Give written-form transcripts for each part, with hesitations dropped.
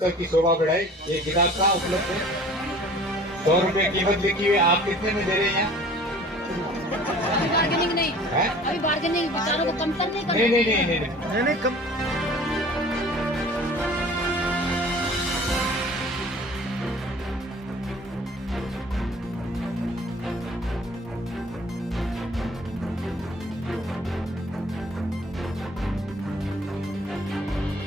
की शोभा बढ़ाए। ये किताब कहाँ उपलब्ध है? 100 रुपए कीमत लिखी हुई। आप कितने में दे रहे हैं? अभी बार्गेनिंग नहीं है? अभी बार्गेनिंग बेचारों को कम कर नहीं करना। नहीं कम।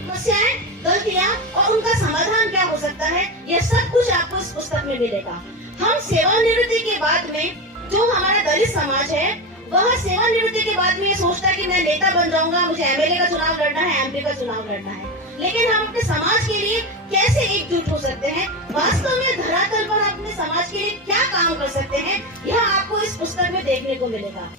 समस्याएं, गलतियां और उनका समाधान क्या हो सकता है, यह सब कुछ आपको इस पुस्तक में मिलेगा। हम सेवानिवृत्ति के बाद में जो हमारा दलित समाज है, वह सेवानिवृत्ति के बाद में ये सोचता है कि मैं नेता बन जाऊंगा, मुझे एमएलए का चुनाव लड़ना है, एमपी का चुनाव लड़ना है। लेकिन हम अपने समाज के लिए कैसे एकजुट हो सकते हैं, वास्तव में धरातल पर अपने समाज के लिए क्या काम कर सकते हैं, यह आपको इस पुस्तक में देखने को मिलेगा।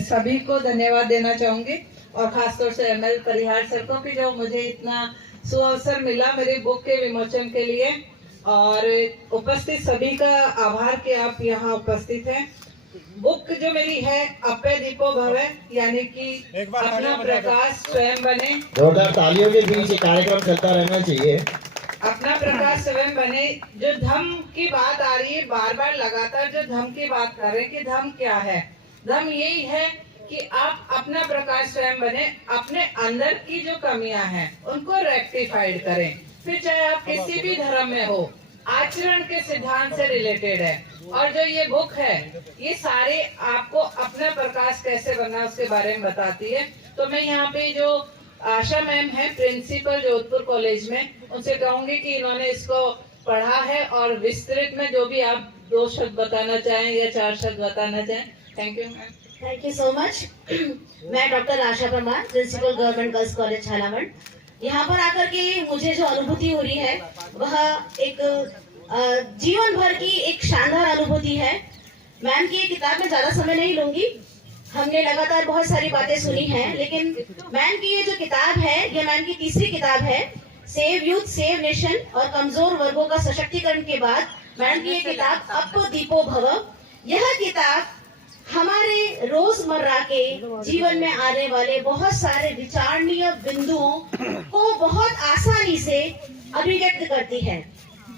सभी को धन्यवाद देना चाहूंगी और खासतौर से एमएल परिहार सर को कि जो मुझे इतना सुअवसर मिला मेरी बुक के विमोचन के लिए, और उपस्थित सभी का आभार कि आप यहाँ उपस्थित हैं। बुक जो मेरी है अपे दीपो भवे, यानी कि अपना प्रकाश स्वयं बने। जोरदार तालियों के बीच कार्यक्रम चलता रहना चाहिए। अपना प्रकाश स्वयं बने। जो धम्म की बात आ रही है, बार बार लगातार जो धम्म की बात कर रहे हैं कि धम्म क्या है, धर्म यही है कि आप अपना प्रकाश स्वयं बने, अपने अंदर की जो कमियां हैं उनको रेक्टिफाइड करें। फिर चाहे आप किसी भी धर्म में हो, आचरण के सिद्धांत से रिलेटेड है। और जो ये बुक है, ये सारे आपको अपना प्रकाश कैसे बनना उसके बारे में बताती है। तो मैं यहाँ पे जो आशा मैम है, प्रिंसिपल जोधपुर कॉलेज में, उनसे कहूंगी कि इन्होंने इसको पढ़ा है और विस्तृत में जो भी आप 2 शब्द बताना चाहें या 4 शब्द बताना चाहें। Thank you ma'am. Thank you so much. मैं doctor Asha Parmar, principal government girls college Jhalawar. यहाँ पर आकर के मुझे जो अनुभूति हो रही है वह एक जीवन भर की एक शानदार अनुभूति है। मैम की ये किताब में ज्यादा समय नहीं लूंगी, हमने लगातार बहुत सारी बातें सुनी हैं, लेकिन मैम की ये जो किताब है, ये मैम की तीसरी किताब है। सेव यूथ सेव नेशन और कमजोर वर्गों का सशक्तिकरण के बाद मैम की ये किताब अपो दीपो भव। यह किताब हमारे रोजमर्रा के जीवन में आने वाले बहुत सारे विचारणीय बिंदुओं को बहुत आसानी से अभिव्यक्त करती है।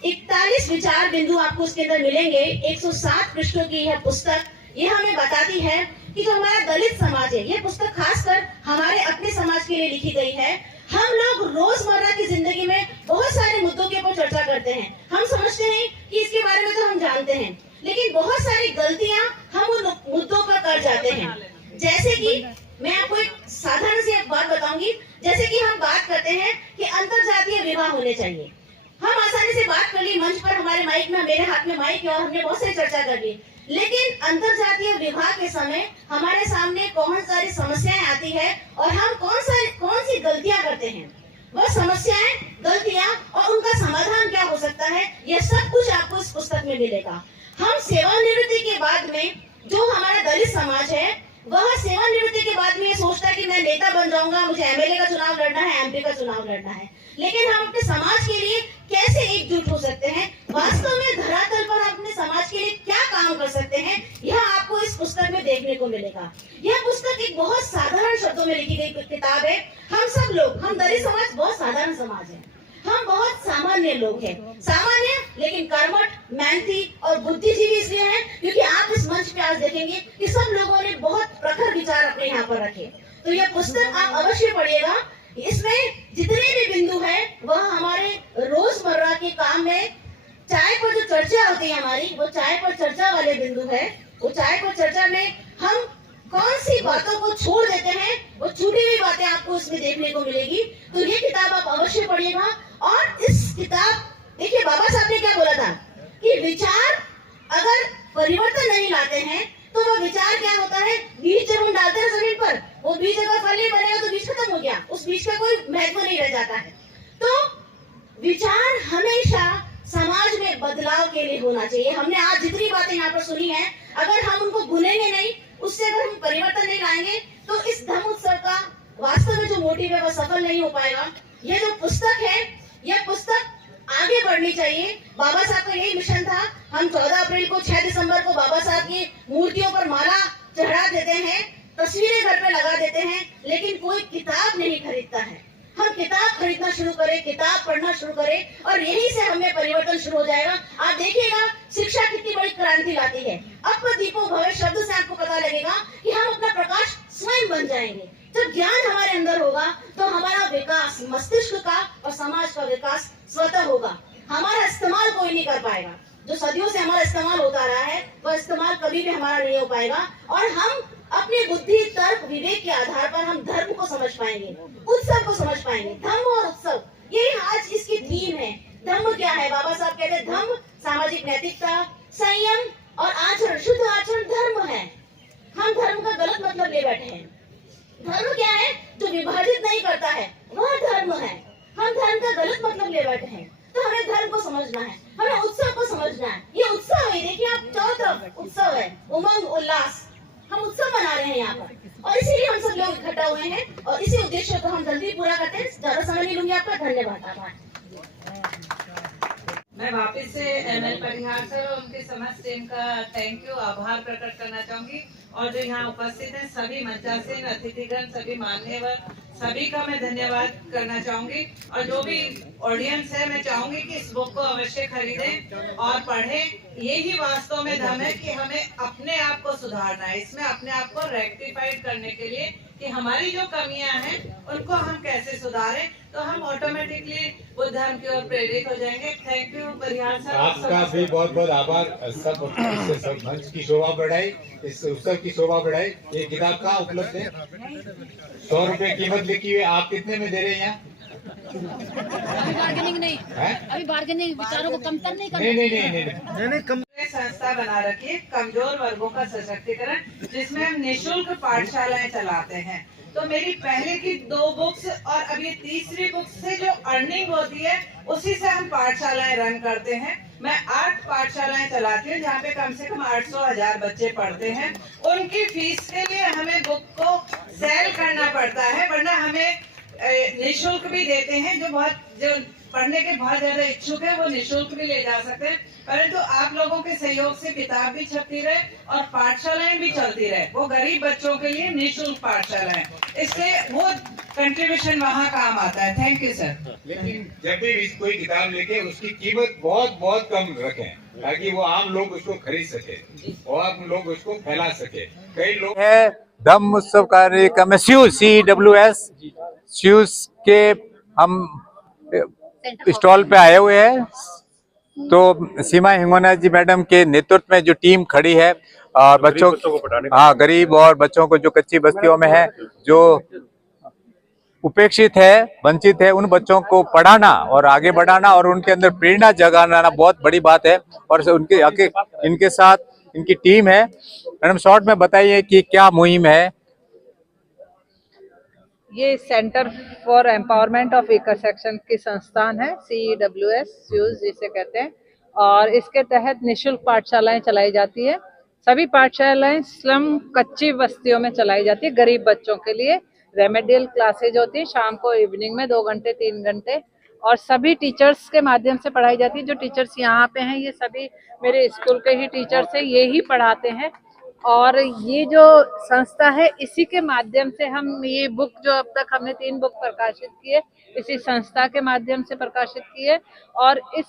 41 विचार बिंदु आपको उसके अंदर मिलेंगे। 107 पृष्ठों की यह पुस्तक यह हमें बताती है कि जो हमारा दलित समाज है, यह पुस्तक खासकर हमारे अपने समाज के लिए लिखी गई है। हम लोग रोजमर्रा की जिंदगी में बहुत सारे मुद्दों के ऊपर चर्चा करते हैं। हम समझते हैं कि इसके बारे में तो हम जानते हैं, लेकिन बहुत सारी गलतियां हम उन मुद्दों पर कर जाते हैं। जैसे कि मैं आपको एक साधारण सी एक बात बताऊंगी। जैसे कि हम बात करते हैं कि अंतरजातीय विवाह होने चाहिए। हम आसानी से बात कर ली मंच पर, हमारे माइक में, मेरे हाथ में माइक है और हमने बहुत सारी चर्चा कर ली। लेकिन अंतरजातीय विवाह के समय हमारे सामने बहुत सारी समस्याएं आती है और हम कौन सी गलतियां करते हैं। वह समस्याएं, गलतियां और उनका समाधान क्या हो सकता है, यह सब कुछ आपको इस पुस्तक में मिलेगा। हम सेवानिवृत्ति के बाद में जो हमारा दलित समाज है, वह सेवानिवृत्ति के बाद में ये सोचता है कि मैं नेता बन जाऊंगा, मुझे एमएलए का चुनाव लड़ना है, एमपी का चुनाव लड़ना है। लेकिन हम अपने समाज के लिए कैसे एकजुट हो सकते हैं, वास्तव में धरातल पर अपने समाज के लिए क्या काम कर सकते हैं, यह आपको इस पुस्तक में देखने को मिलेगा। यह पुस्तक एक बहुत साधारण शब्दों में लिखी गई किताब है। हम सब लोग, हम दलित समाज बहुत साधारण समाज है, हम बहुत सामान्य लोग हैं। सामान्य लेकिन कर्मठ, मेहनती और बुद्धिजीवी इसलिए हैं क्योंकि आप इस मंच पे आज देखेंगे कि सब लोगों ने बहुत प्रखर विचार अपने यहाँ पर रखे। तो यह पुस्तक आप अवश्य पढ़िएगा। इसमें जितने भी बिंदु हैं वह हमारे रोजमर्रा के काम में, चाय पर जो चर्चा होती है हमारी, वो चाय पर चर्चा वाले बिंदु है। वो चाय पर चर्चा में हम कौन सी बातों को छोड़ देते हैं, वो छूटी हुई बातें आपको इसमें देखने को मिलेगी। तो ये किताब आप अवश्य पढ़िएगा। और इस किताब, देखिए बाबा साहब ने क्या बोला था कि विचार अगर परिवर्तन नहीं लाते हैं तो वो विचार क्या होता है, बीज जब हम डालते हैं जमीन पर, वो बीज अगर फल नहीं बनेगा तो बीज खत्म हो गया, उस बीज का कोई महत्व नहीं रह जाता है। तो विचार हमेशा समाज में बदलाव के लिए होना चाहिए। हमने आज जितनी बातें यहाँ पर सुनी है, अगर हम उनको भूलेंगे नहीं, उससे अगर हम परिवर्तन नहीं लाएंगे तो इस धम्म उत्सव का वास्तव में जो मोटिव है वह सफल नहीं हो पाएगा। ये जो पुस्तक है, यह पुस्तक आगे बढ़नी चाहिए। बाबा साहब का यही मिशन था। हम 14 अप्रैल को 6 दिसंबर को बाबा साहब की मूर्तियों पर माला चढ़ा देते हैं, तस्वीरें घर पे लगा देते हैं, लेकिन कोई किताब नहीं खरीदता है। हम किताब खरीदना शुरू करें, किताब पढ़ना शुरू करें और यहीं से हमें परिवर्तन शुरू हो जाएगा। आप देखिएगा शिक्षा कितनी बड़ी क्रांति लाती है। अब दीपो भवे शब्द से आपको पता लगेगा कि हम अपना प्रकाश स्वयं बन जाएंगे। जब ज्ञान हमारे अंदर होगा तो हमारा विकास मस्तिष्क का और समाज का विकास स्वतः होगा। हमारा इस्तेमाल कोई नहीं कर पाएगा। जो सदियों से हमारा इस्तेमाल होता रहा है वह इस्तेमाल कभी भी हमारा नहीं हो पाएगा और हम अपनी बुद्धि तर्क विवेक के आधार पर हम धर्म को समझ पाएंगे, उत्सव को समझ पाएंगे। धर्म और उत्सव यही आज इसकी थीम है। धर्म क्या है? बाबा साहब कहते हैं धर्म सामाजिक नैतिकता, संयम और आचरण, शुद्ध आचरण धर्म है। हम धर्म का गलत मतलब ले बैठे हैं। धर्म क्या है? जो विभाजित नहीं करता है वह धर्म है। हम धर्म का गलत मतलब ले बैठे हैं। तो हमें धर्म को समझना है, हमें उत्सव को समझना है। ये उत्सव है, देखिए आप चारों तरफ उत्सव है, उमंग उल्लास, हम उत्सव मना रहे हैं यहाँ पर और इसीलिए हम सब लोग इकट्ठा हुए हैं और इसी उद्देश्य को हम जल्दी पूरा करते हैं। ज्यादा समय नहीं लूंगी आपका। धन्यवाद। आभार। मैं वापस से एमएल परिहार सर और उनके समस्त टीम का थैंक यू, आभार प्रकट करना चाहूंगी और जो यहाँ उपस्थित हैं सभी मंचासीन अतिथिगण, सभी मान्यवर, सभी का मैं धन्यवाद करना चाहूंगी। और जो भी ऑडियंस है मैं चाहूंगी कि इस बुक को अवश्य खरीदें और पढ़ें। यही वास्तव में धर्म है कि हमें अपने आप को सुधारना है। इसमें अपने आप को रेक्टिफाइड करने के लिए कि हमारी जो कमियां हैं उनको हम कैसे सुधारें, तो हम ऑटोमेटिकली बुद्ध धर्म की ओर प्रेरित हो जाएंगे। Thank you Parihar sir. आपका भी बहुत बहुत आभार। सब मंच की शोभा बढ़ाई, इस उत्सव की शोभा बढ़ाई। ये किताब कहाँ उपलब्ध है? 100 रुपए कीमत लिखी हुई। आप कितने में दे रहे हैं यहाँ? अभी बार्गेनिंग नहीं है? अभी बार्गेनिंग विचारों को कमतर नहीं करना। नहीं। संस्था बना रखी है कमजोर वर्गों का सशक्तिकरण, जिसमें हम निःशुल्क पाठशालाएं चलाते हैं। तो मेरी पहले की 2 बुक्स और अभी तीसरी बुक से जो अर्निंग होती है उसी से हम पाठशालाएं रन करते हैं। मैं 8 पाठशालाएं चलाती हूँ जहाँ पे कम से कम 800-1000 बच्चे पढ़ते हैं। उनकी फीस के लिए हमें बुक को सेल करना पड़ता है, वरना हमें निःशुल्क भी देते हैं। जो पढ़ने के बहुत ज्यादा इच्छुक है वो निःशुल्क भी ले जा सकते हैं, परंतु आप लोगों के सहयोग से किताब भी छपती रहे और पाठशालाएं भी चलती रहे। वो गरीब बच्चों के लिए निःशुल्क पाठशालाएं, इसलिए वो कंट्रीब्यूशन वहाँ काम आता है। Thank you sir. लेकिन जब भी कोई किताब लेके उसकी कीमत बहुत बहुत कम रखें ताकि वो आम लोग उसको खरीद सके और आम लोग उसको फैला सके। कई लोग है धम्म उत्सव कार्यक्रम CWS के हम स्टॉल पे आए हुए हैं। तो सीमा हिंगोना जी मैडम के नेतृत्व में जो टीम खड़ी है और बच्चों को हाँ गरीब और बच्चों को जो कच्ची बस्तियों में है, जो उपेक्षित है, वंचित है, उन बच्चों को पढ़ाना और आगे बढ़ाना और उनके अंदर प्रेरणा जगाना बहुत बड़ी बात है। और इनके साथ इनकी टीम है। मैडम शॉर्ट में बताइए कि क्या मुहिम है? ये centre for empowerment of weaker section की संस्थान है, CWS जिसे कहते हैं, और इसके तहत निःशुल्क पाठशालाएं चलाई जाती है। सभी पाठशालाएं स्लम कच्ची बस्तियों में चलाई जाती है गरीब बच्चों के लिए। रेमेडियल क्लासेज होती है शाम को, इवनिंग में 2 घंटे 3 घंटे, और सभी टीचर्स के माध्यम से पढ़ाई जाती है। जो टीचर्स यहाँ पे हैं ये सभी मेरे स्कूल के ही टीचर्स हैं, ये ही पढ़ाते हैं। और ये जो संस्था है इसी के माध्यम से हम ये बुक, जो अब तक हमने 3 बुक प्रकाशित की है, इसी संस्था के माध्यम से प्रकाशित की है। और इस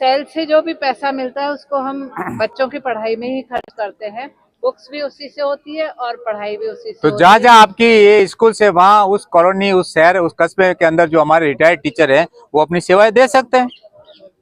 सेल से जो भी पैसा मिलता है उसको हम बच्चों की पढ़ाई में ही खर्च करते हैं। बुक्स भी उसी से होती है और पढ़ाई भी उसी से। तो जहाँ जहाँ आपकी ये स्कूल से वहाँ उस कॉलोनी, उस शहर, उस कस्बे के अंदर जो हमारे रिटायर्ड टीचर हैं वो अपनी सेवाएं दे सकते हैं,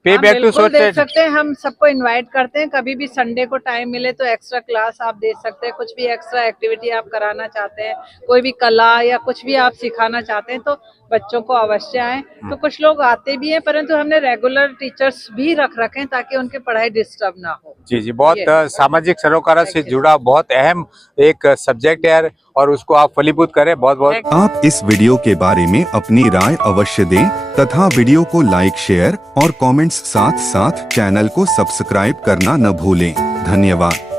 पे बैक टू सोसाइटी दे सकते हैं। हम सबको इनवाइट करते हैं, कभी भी संडे को टाइम मिले तो एक्स्ट्रा क्लास आप दे सकते हैं। कुछ भी एक्स्ट्रा एक्टिविटी आप कराना चाहते हैं, कोई भी कला या कुछ भी आप सिखाना चाहते हैं तो बच्चों को अवश्य आए। तो कुछ लोग आते भी हैं, परंतु हमने रेगुलर टीचर्स भी रख रखे हैं ताकि उनकी पढ़ाई डिस्टर्ब ना हो। जी बहुत सामाजिक सरोकार से जुड़ा बहुत अहम एक सब्जेक्ट है और उसको आप फलीभूत करें। बहुत बहुत आप इस वीडियो के बारे में अपनी राय अवश्य दें तथा वीडियो को लाइक, शेयर और कमेंट्स साथ साथ चैनल को सब्सक्राइब करना न भूलें। धन्यवाद।